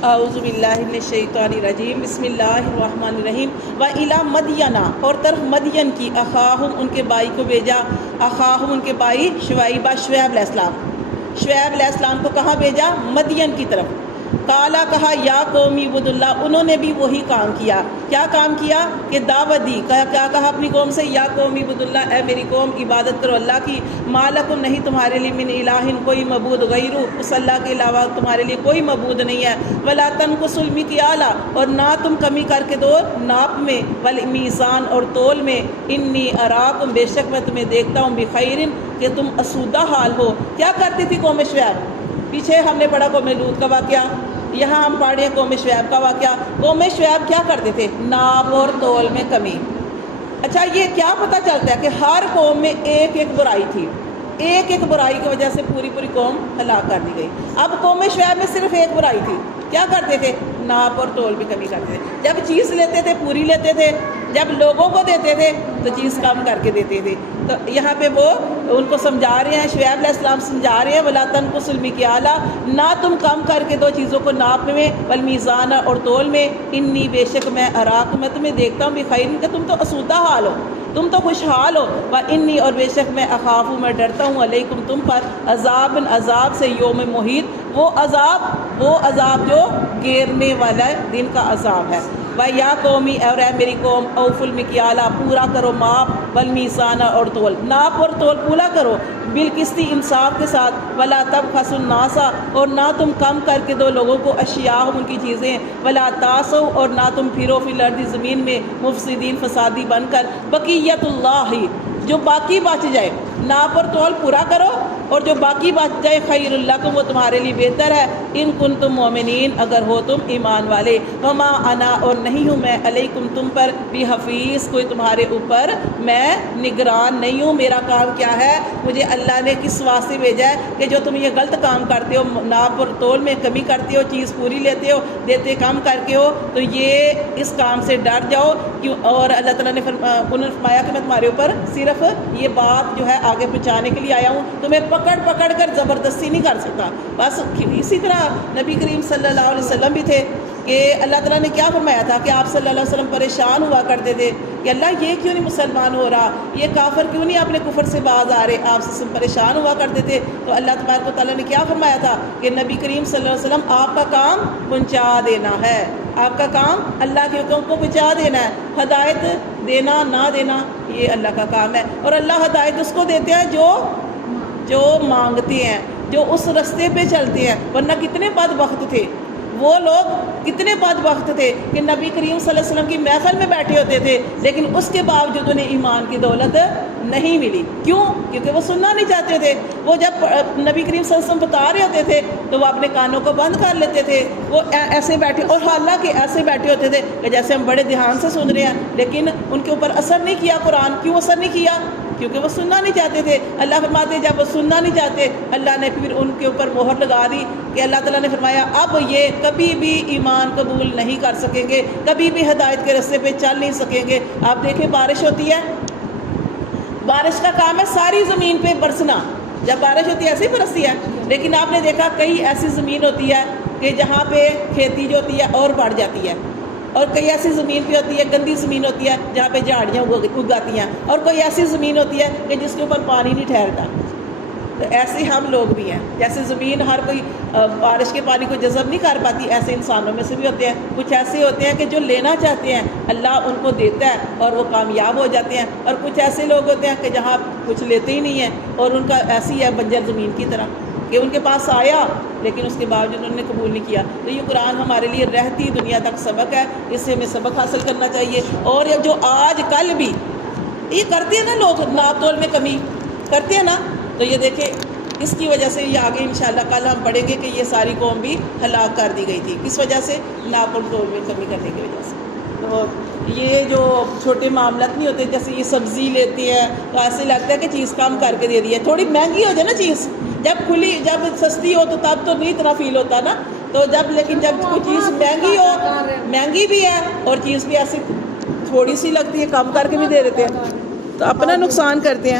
اعوذ باللہ من الشیطان الرجیم بسم اللہ الرحمن الرحیم وَإِلَى مَدْيَنَ اور طرف مدین کی اخاہم ان کے بھائی کو بھیجا اخاہم ان کے بھائی شعیب علیہ السلام شعیب علیہ السلام کو کہاں بھیجا مدین کی طرف قالا کہا یا قومی عبد اللہ انہوں نے بھی وہی کام کیا کیا کام کیا کہ دعوت دی کیا کہا اپنی قوم سے یا قومی عبد اللہ اے میری قوم عبادت کرو اللہ کی مالکم نہیں تمہارے لیے من الہ کوئی معبود غیرو اس اللہ کے علاوہ تمہارے لیے کوئی معبود نہیں ہے ولا تنقصوا المکیال اور نہ تم کمی کر کے دو ناپ میں والمیزان اور تول میں انی اراکم بے شک میں تمہیں دیکھتا ہوں بخیر کہ تم اسودہ حال ہو کیا کرتی تھی قوم شعیب پیچھے ہم نے پڑھا قوم لوط کا واقعہ یہاں ہم پڑھ رہے ہیں قوم شعیب کا واقعہ قوم شعیب کیا کرتے تھے ناپ اور تول میں کمی اچھا یہ کیا پتہ چلتا ہے کہ ہر قوم میں ایک ایک برائی تھی ایک ایک برائی کی وجہ سے پوری پوری قوم ہلاک کر دی گئی اب قوم شعیب میں صرف ایک برائی تھی کیا کرتے تھے ناپ اور تول بھی کمی کرتے تھے جب چیز لیتے تھے پوری لیتے تھے جب لوگوں کو دیتے تھے تو چیز کم کر کے دیتے تھے تو یہاں پہ وہ ان کو سمجھا رہے ہیں شعیب علیہ السلام سمجھا رہے ہیں ولا تنقصوا المکیال نہ تم کم کر کے دو چیزوں کو ناپ میں والمیزان اور تول میں انی بے شک میں اراک میں تمہیں دیکھتا ہوں بخیر کہ تم تو اسودہ حال ہو تم تو خوشحال ہو وانی اور بے شک میں اخاف میں ڈرتا ہوں علیکم تم پر عذاب سے یوم محیط وہ عذاب جو گھیرنے والا دن کا عذاب ہے یا قومی اور اے میری قوم اوف المکیال پورا کرو ماپ والمیزان اور تول ناپ اور تول پورا کرو بالقسط انصاف کے ساتھ ولا تبخسوا الناس اور نہ تم کم کر کے دو لوگوں کو اشیاء ان کی چیزیں ولا تعثوا اور نہ تم پھرو فی الارض زمین میں مفسدین فسادی بن کر بقیت اللہ جو باقی بچ جائے ناپ اور تول پورا کرو اور جو باقی بچ جائے خیر لکم وہ تمہارے لیے بہتر ہے ان کنتم مومنین اگر ہو تم ایمان والے وما انا اور نہیں ہوں میں علیکم تم پر بحفیظ کوئی تمہارے اوپر میں نگران نہیں ہوں میرا کام کیا ہے مجھے اللہ نے کس واسطے بھیجا ہے کہ جو تم یہ غلط کام کرتے ہو ناپ اور تول میں کمی کرتے ہو چیز پوری لیتے ہو دیتے کم کر کے ہو تو یہ اس کام سے ڈر جاؤ کیوں اور اللہ تعالیٰ نے فرمایا کہ میں تمہارے اوپر صرف یہ بات جو ہے آگے پہنچانے کے لیے آیا ہوں تمہیں پکڑ کر زبردستی نہیں کر سکتا بس اسی طرح نبی کریم صلی اللہ علیہ وسلم بھی تھے کہ اللہ تعالیٰ نے کیا فرمایا تھا کہ آپ صلی اللہ علیہ وسلم پریشان ہوا کرتے تھے کہ اللہ یہ کیوں نہیں مسلمان ہو رہا یہ کافر کیوں نہیں اپنے کفر سے باز آ رہے آپ سے پریشان ہوا کرتے تھے تو اللہ تبارک و تعالیٰ نے کیا فرمایا تھا کہ نبی کریم صلی اللہ علیہ وسلم آپ کا کام پہنچا دینا ہے آپ کا کام اللہ کے حکم کو پہنچا دینا ہے ہدایت دینا نہ دینا یہ اللہ کا کام ہے اور اللہ ہدایت اس کو دیتے ہیں جو مانگتے ہیں جو اس رستے پہ چلتے ہیں ورنہ کتنے بدبخت تھے وہ لوگ کتنے بدبخت تھے کہ نبی کریم صلی اللہ علیہ وسلم کی محفل میں بیٹھے ہوتے تھے لیکن اس کے باوجود انہیں ایمان کی دولت نہیں ملی کیوں کیونکہ وہ سننا نہیں چاہتے تھے وہ جب نبی کریم صلی اللہ علیہ وسلم بتا رہے ہوتے تھے تو وہ اپنے کانوں کو بند کر لیتے تھے وہ ایسے بیٹھے اور حالانکہ ایسے بیٹھے ہوتے تھے کہ جیسے ہم بڑے دھیان سے سن رہے ہیں لیکن ان کے اوپر اثر نہیں کیا قرآن کیوں اثر نہیں کیا کیونکہ وہ سننا نہیں چاہتے تھے اللہ فرماتے جب وہ سننا نہیں چاہتے اللہ نے پھر ان کے اوپر مہر لگا دی کہ اللہ تعالیٰ نے فرمایا اب یہ کبھی بھی ایمان قبول نہیں کر سکیں گے کبھی بھی ہدایت کے راستے پہ چل نہیں سکیں گے آپ دیکھیں بارش ہوتی ہے بارش کا کام ہے ساری زمین پہ برسنا جب بارش ہوتی ہے ایسے ہی برستی ہے لیکن آپ نے دیکھا کئی ایسی زمین ہوتی ہے کہ جہاں پہ کھیتی جو ہوتی ہے اور بڑھ جاتی ہے اور کئی ایسی زمین پہ ہوتی ہے گندی زمین ہوتی ہے جہاں پہ جھاڑیاں اگاتی ہیں اور کوئی ایسی زمین ہوتی ہے کہ جس کے اوپر پانی نہیں ٹھہرتا تو ایسے ہم لوگ بھی ہیں جیسے زمین ہر کوئی بارش کے پانی کو جذب نہیں کر پاتی ایسے انسانوں میں سے بھی ہوتے ہیں کچھ ایسے ہوتے ہیں کہ جو لینا چاہتے ہیں اللہ ان کو دیتا ہے اور وہ کامیاب ہو جاتے ہیں اور کچھ ایسے لوگ ہوتے ہیں کہ جہاں کچھ لیتے ہی نہیں ہیں اور ان کا ایسی ہے بنجر زمین کی طرح کہ ان کے پاس آیا لیکن اس کے باوجود انہوں نے قبول نہیں کیا تو یہ قرآن ہمارے لیے رہتی دنیا تک سبق ہے اس سے ہمیں سبق حاصل کرنا چاہیے اور جو آج کل بھی یہ کرتے ہیں نا لوگ ناپ تول میں کمی کرتے ہیں نا تو یہ دیکھیں اس کی وجہ سے یہ آگے انشاءاللہ کل ہم پڑھیں گے کہ یہ ساری قوم بھی ہلاک کر دی گئی تھی کس وجہ سے ناپ اور تول میں کمی کرنے کی وجہ سے تو یہ جو چھوٹے معاملات نہیں ہوتے جیسے یہ سبزی لیتے ہیں تو ایسے لگتا ہے کہ چیز کم کر کے دے دی ہے تھوڑی مہنگی ہو جائے نا چیز جب سستی ہو تو تب تو نہیں اتنا فیل ہوتا نا تو لیکن جب کوئی چیز مہنگی ہو مہنگی بھی ہے اور چیز بھی ایسی تھوڑی سی لگتی ہے کم کر کے بھی دے دیتے ہیں تو اپنا نقصان کرتے ہیں